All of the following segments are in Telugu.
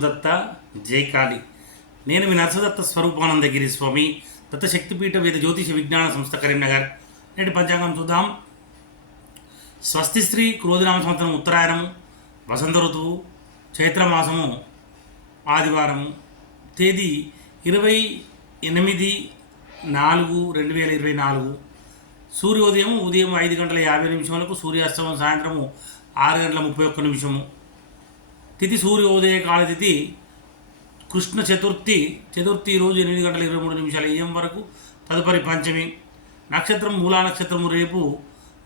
దత్త జై కాళి. నేను మీ నరసదత్త స్వరూపానందగిరి స్వామి దత్తశక్తిపీఠ వేద జ్యోతిష విజ్ఞాన సంస్థ కరీంనగర్. నేటి పంచాంగం చూద్దాం. స్వస్తి శ్రీ క్రోధినామ సంవత్సరం ఉత్తరాయణము వసంత ఋతువు చైత్రమాసము ఆదివారము. తేదీ ఇరవై ఎనిమిది నాలుగు రెండు వేల ఇరవై నాలుగు. సూర్యోదయం ఉదయం ఐదు గంటల యాభై నిమిషములకు సూర్యాస్తమం సాయంత్రము ఆరు గంటల ముప్పై ఒక్క నిమిషము. తిథి సూర్యోదయ కాల తిథి కృష్ణ చతుర్థి చతుర్థి రోజు ఎనిమిది గంటల ఇరవై మూడు నిమిషాల ఏఎం వరకు తదుపరి పంచమి నక్షత్రం మూలా నక్షత్రము రేపు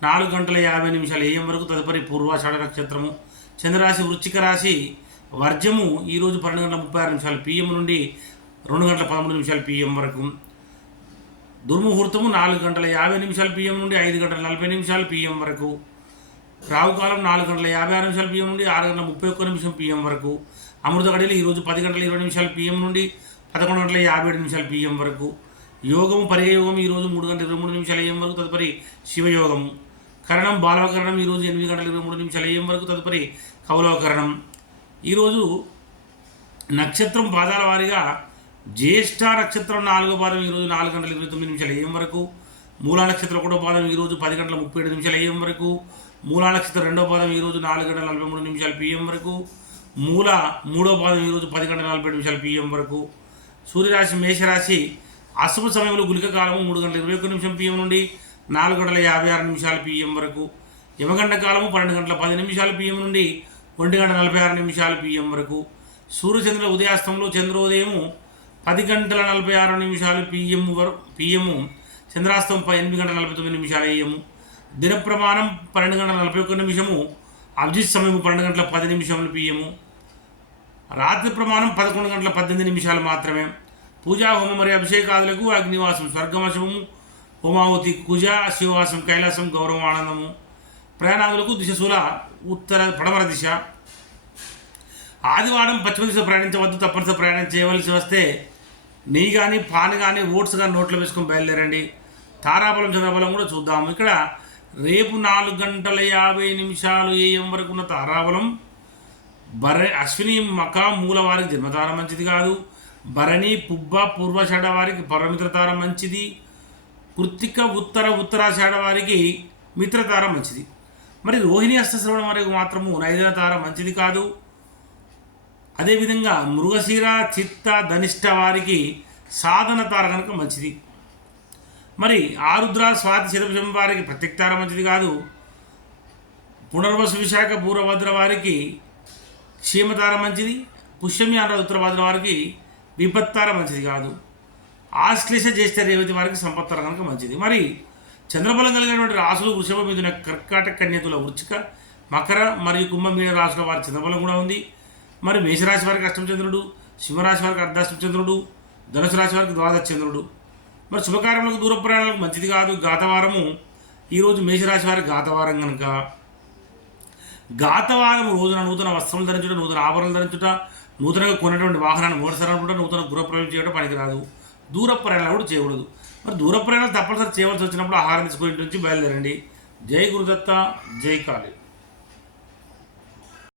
నాలుగు గంటల యాభై నిమిషాల ఏఎం వరకు తదుపరి పూర్వాషాఢ నక్షత్రము. చంద్రరాశి వృచ్చిక రాశి వర్జము ఈరోజు పన్నెండు గంటల ముప్పై ఆరు నిమిషాలు పిఎం నుండి రెండు గంటల పదమూడు నిమిషాలు పిఎం వరకు. దుర్ముహూర్తము నాలుగు గంటల యాభై నిమిషాలు పిఎం నుండి ఐదు గంటల నలభై నిమిషాలు పిఎం వరకు. రావుకాలం నాలుగు గంటల యాభై ఆరు నిమిషాలు పిఎం నుండి ఆరు గంటల ముప్పై ఒక్క నిమిషం పిఎం వరకు అమృత గడియలు ఈరోజు పది గంటల ఇరవై నిమిషాలు పిఎం నుండి పదకొండు గంటల యాభై ఏడు నిమిషాలు పిఎం వరకు. యోగం పరియోగం ఈరోజు మూడు గంటల ఇరవై మూడు నిమిషాల ఏం వరకు తదుపరి శివయోగం. కరణం బాలవకరణం ఈరోజు ఎనిమిది గంటల ఇరవై మూడు నిమిషాల ఏం వరకు తదుపరి కౌలవకరణం. ఈరోజు నక్షత్రం పాదాల వారీగా జ్యేష్ఠ నక్షత్రం నాలుగో పాదం ఈరోజు నాలుగు గంటల ఇరవై తొమ్మిది నిమిషాలు ఏం వరకు. మూలా నక్షత్రం ఒకటో పాదం ఈరోజు పది గంటల ముప్పై ఏడు నిమిషాలు ఏం వరకు. మూలా నక్షత్రం రెండో పాదం ఈరోజు నాలుగు గంటల నలభై మూడు నిమిషాలు పిఎం వరకు. మూల మూడో పాదం ఈరోజు పది గంటల నలభై ఏడు నిమిషాలు పిఎం వరకు. సూర్యరాశి మేషరాశి అశుభ సమయంలో గులిక కాలము మూడు గంటల ఇరవై ఒక్క నిమిషం పిఎం నుండి నాలుగు గంటల యాభై ఆరు నిమిషాలు పిఎం వరకు. యమగంట కాలము పన్నెండు గంటల పది నిమిషాలు పిఎం నుండి ఒంటి గంట నలభై ఆరు నిమిషాలు పిఎం వరకు. సూర్యచంద్ర ఉదయాస్తంలో చంద్రోదయము పది గంటల నలభై ఆరు నిమిషాలు పిఎం వరకు పిఎం చంద్రాస్తం ఎనిమిది గంటల నలభై తొమ్మిది నిమిషాలు ఏఎము దిన ప్రమాణం పన్నెండు గంటల నలభై ఒక్క నిమిషము. అభిజిత్ సమయం పన్నెండు గంటల పది నిమిషములు పియ్యము రాత్రి ప్రమాణం పదకొండు గంటల పద్దెనిమిది నిమిషాలు మాత్రమే. పూజా హోమం మరియు అభిషేకాదులకు అగ్నివాసం స్వర్గవశము హోమావతి కుజ శివవాసం కైలాసం గౌరవం ఆనందము. ప్రయాణాదులకు దిశశూల ఉత్తర పడమర దిశ. ఆదివారం పశ్చిమ దిశ ప్రయాణించవద్దు తప్పనిసరి ప్రయాణం చేయవలసి వస్తే నెయ్యి కానీ పాన్ కానీ ఓట్స్ కానీ నోట్లో వేసుకొని బయలుదేరండి. తారాబలం చంద్రబలం కూడా చూద్దాము. ఇక్కడ రేపు నాలుగు గంటల యాభై నిమిషాలు ఏఎం వరకు ఉన్న తారాబలం. బర అశ్విని మక మూల వారికి జన్మతారం మంచిది కాదు. భరణి పుబ్బ పూర్వషాఢ వారికి పరమిత్రతారం మంచిది. కృత్తిక ఉత్తర ఉత్తరాషాఢ వారికి మిత్రతారం మంచిది. మరి రోహిణి అష్టశ్రవణం వరకు మాత్రము నైదన తార మంచిది కాదు. అదేవిధంగా మృగశిర చిత్త ధనిష్ట వారికి సాధన తార కనుక మంచిది. మరి ఆరుద్ర స్వాతి శతభుజం వారికి ప్రత్యక్తార మంచిది కాదు. పునర్వసు విశాఖ పూర్వభద్ర వారికి క్షేమతార మంచిది. పుష్యమి అన్న ఉత్తరభద్ర వారికి విపత్తార మంచిది కాదు. ఆశ్లేష జ్యేష్ఠ రేవతి వారికి సంపత్తార కనుక మంచిది. మరి చంద్రబలం కలిగినటువంటి రాసులు వృషభ మిథున కర్కాటక కన్యతుల వృచ్చిక మకర మరియు కుంభమీన రాశుల వారి చంద్రబలం కూడా ఉంది. మరి మేషరాశి వారికి అష్టమచంద్రుడు సింహరాశి వారికి అర్ధాష్టమచంద్రుడు ధనుసు రాశి వారికి ద్వాదశ చంద్రుడు. మరి శుభకార్యములకు దూర ప్రయాణాలకు మంచిది కాదు. గాతవారము ఈరోజు మేషరాశి వారి గాతవారం కనుక గాతవారం రోజున నూతన వస్త్రం ధరించుట నూతన ఆభరణలు ధరించుట నూతనంగా కొనేటువంటి వాహనాన్ని మోటార్ నూతన గృహప్రవేశం చేయడం పనికిరాదు. దూర ప్రయాణాలు కూడా చేయకూడదు. మరి దూర ప్రయాణాలు తప్పనిసరి చేయవలసి వచ్చినప్పుడు ఆహారం తీసుకుని నుంచి బయలుదేరండి. జై గురుదత్త జై కాళీ.